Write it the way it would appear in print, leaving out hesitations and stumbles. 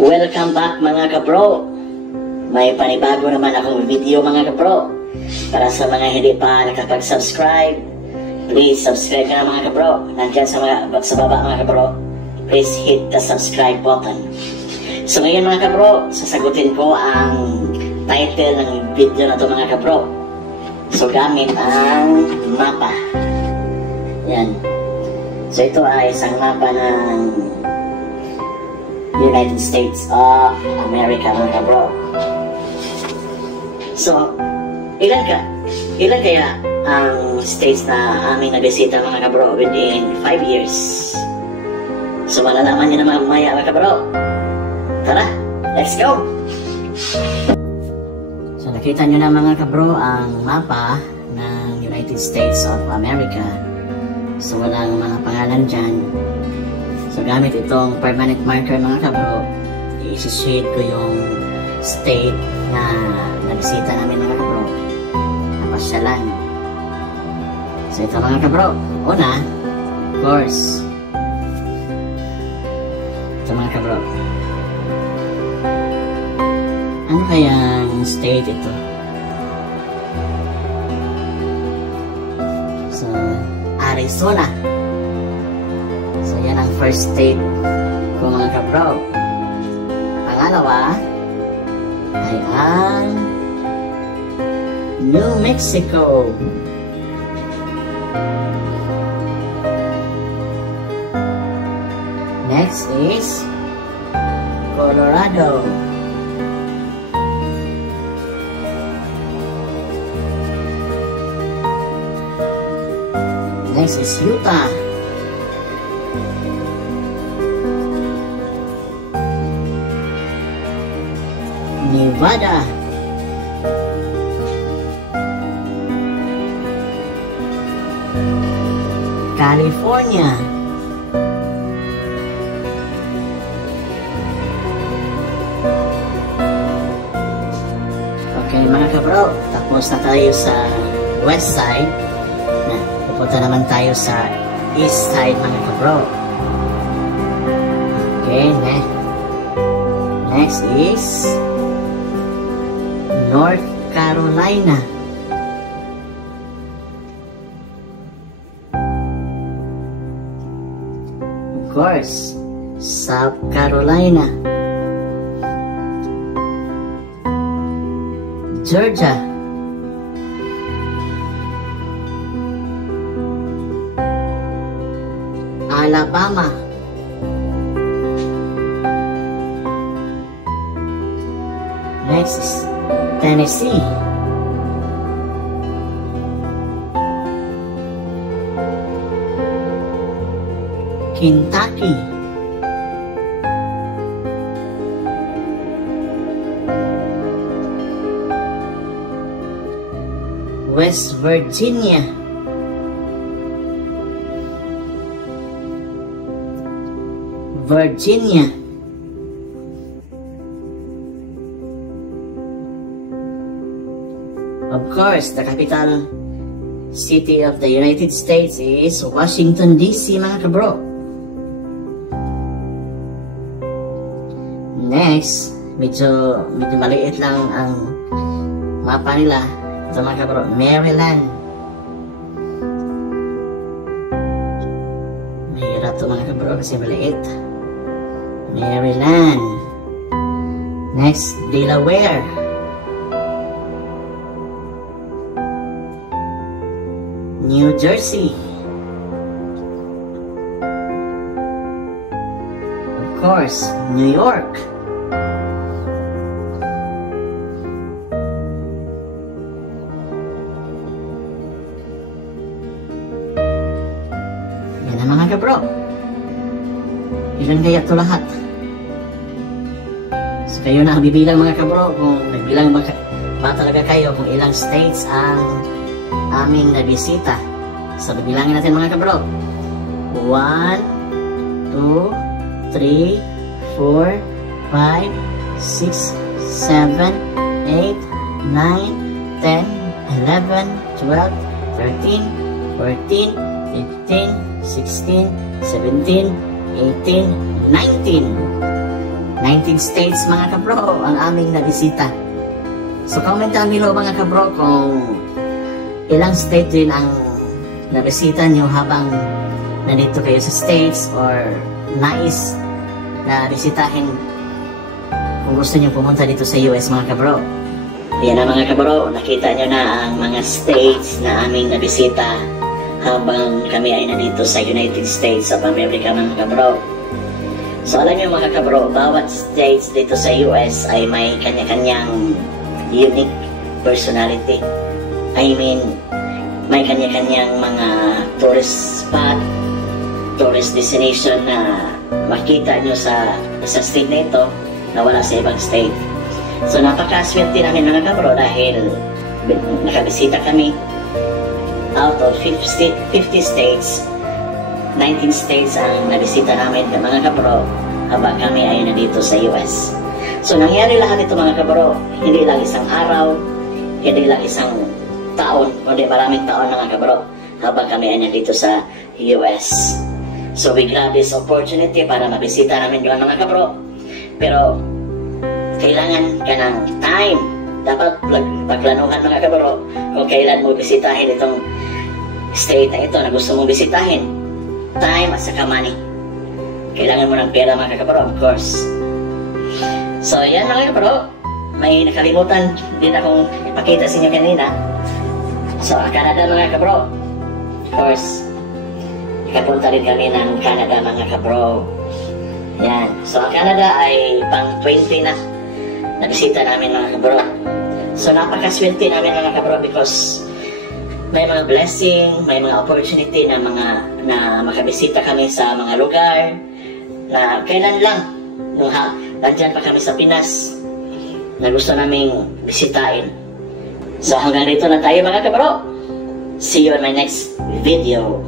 Welcome back mga kapro. May panibago naman akong video mga kapro. Para sa mga hindi pa nakapag-subscribe, please subscribe na mga kapro. Nandyan sa baba mga kapro. Please hit the subscribe button. So ngayon mga kapro, sasagutin ko ang title ng video na to mga kapro. So gamit ang mapa. Yan. So ito ay isang mapa ng United States of America mga kabro. So, ilan kaya ang states na aming nabisita mga kabro within 5 years? So, malalaman nyo naman mamaya mga kabro. Tara, let's go! So, nakita nyo na mga kabro ang mapa ng United States of America. So, walang mga pangalan dyan. So, gamit itong permanent marker mga kabro, i-shade ko yung state na nabisita namin mga kabro, napasyalan. So, ito mga kabro, una, of course, ito mga kabro. Ano kayang state ito? So, Arizona. So, yan ang first state ko mga kabro. Pangalawa ay ang New Mexico. Next is Colorado. Next is Utah. Nevada. California. Okay mga kabro, tapos na tayo sa west side. Pupunta naman tayo sa east side mga kabro. Okay, next is North Carolina. Of course, South Carolina. Georgia. Alabama. Next is Tennessee. Kentucky. West Virginia. Virginia. Of course, the capital city of the United States is Washington, D.C. mga kabro. Next, medyo maliit lang ang mapa nila. Ito mga kabro, Maryland. Mahirap ito mga kabro kasi maliit. Maryland. Next, Delaware. New Jersey. Of course, New York. Yan na mga kabro. Ilan kaya ito lahat? So kayo na bibilang mga kabro kung nagbilang ba talaga kayo kung ilang states ang aming nabisita. So, bibilangin natin mga kabro. 1, 2, 3, 4, 5, 6, 7, 8, 9, 10, 11, 12, 13, 14, 15, 16, 17, 18, 19. 19 states mga kabro ang aming nabisita. So comment down below mga kabro kung ilang state din ang nabisita nyo habang nandito kayo sa states or nais na bisitahin kung gusto nyo pumunta dito sa US mga kabro. Yan na mga kabro, nakita nyo na ang mga states na aming nabisita habang kami ay nandito sa United States of America mga kabro. So alam nyo mga kabro, bawat states dito sa US ay may kanya-kanyang unique personality. I mean, may kanya-kanyang mga tourist spot, tourist destination na makita nyo sa state na ito na wala sa ibang state. So napaka-swerte namin mga kabro dahil nakabisita kami out of 50 states. 19 states ang nabisita namin mga kabro habang kami ay nandito sa US. So nangyari lahat ito mga kabro, hindi lang isang araw, hindi lang isang taon, kundi maraming taon mga kabro habang kami ay nandito sa US. So we grab this opportunity para mabisita namin doon mga kabro. Pero kailangan ka ng time. Dapat pagplanuhan mga kabro kung kailan mo bisitahin itong state na ito na gusto mong bisitahin. Time at saka money. Kailangan mo ng pera mga kabro, of course. So yan mga kabro, may nakalimutan din akong ipakita sa inyo kanina. So Canada mga kabro, of course, ikapunta rin kami ng Canada mga kabro. Yan. So ang Canada ay pang 20 na nabisita namin mga kabro. So napakaswerte namin mga kabro because may mga blessing, may mga opportunity na makabisita kami sa mga lugar na kailan lang nung nandyan pa kami sa Pinas na gusto naming bisitahin. So hanggang dito na tayo mga kabro. See you in my next video.